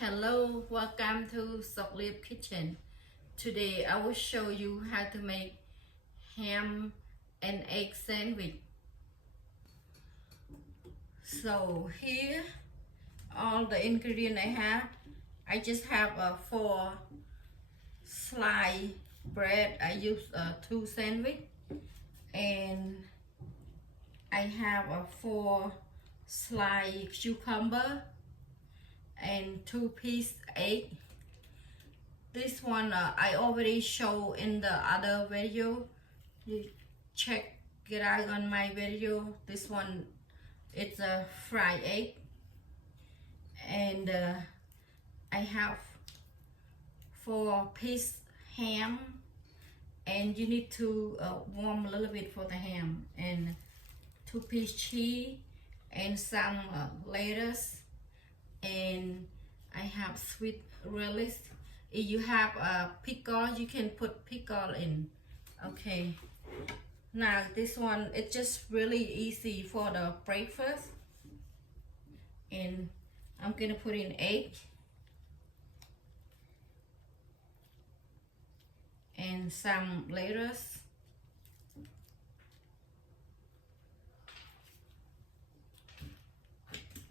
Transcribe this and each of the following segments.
Hello, welcome to Sockleaf Kitchen. Today I will show you how to make ham and egg sandwich. So here all the ingredients I just have 4 slice bread. I use 2 sandwich, and I have 4 slice cucumber and 2-piece egg. This one I already show in the other video. You check it out on my video. This one it's a fried egg, and I have 4-piece ham, and you need to warm a little bit for the ham, and 2-piece cheese and some lettuce, and I have sweet relish. If you have a pickle, you can put pickle in. Okay, now this one it's just really easy for the breakfast, and I'm gonna put in egg and some lettuce,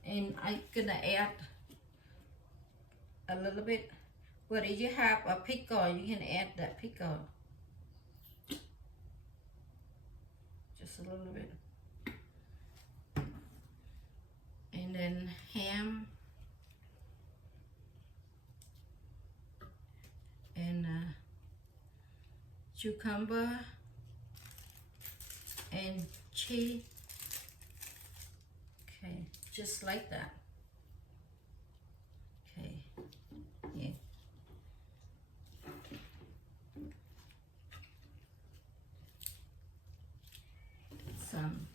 and I'm gonna add a little bit. But if you have a pickle, you can add that pickle. Just a little bit. And then ham. And cucumber. And cheese. Okay, just like that. Okay, yeah. Some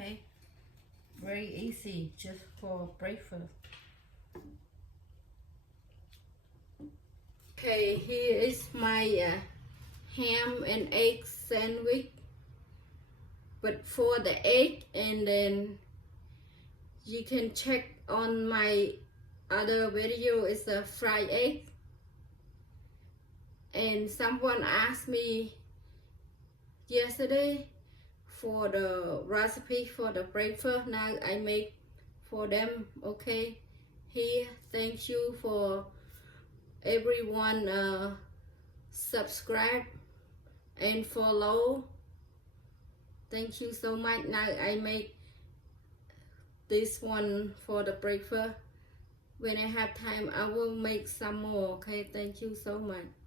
okay, very easy, just for breakfast. Okay, here is my ham and egg sandwich. But for the egg, and then you can check on my other video, is a fried egg. And someone asked me yesterday for the recipe for the breakfast. Now I make for them. Okay, here, thank you for everyone subscribe and follow. Thank you so much. Now I make this one for the breakfast. When I have time, I will make some more. Okay, thank you so much.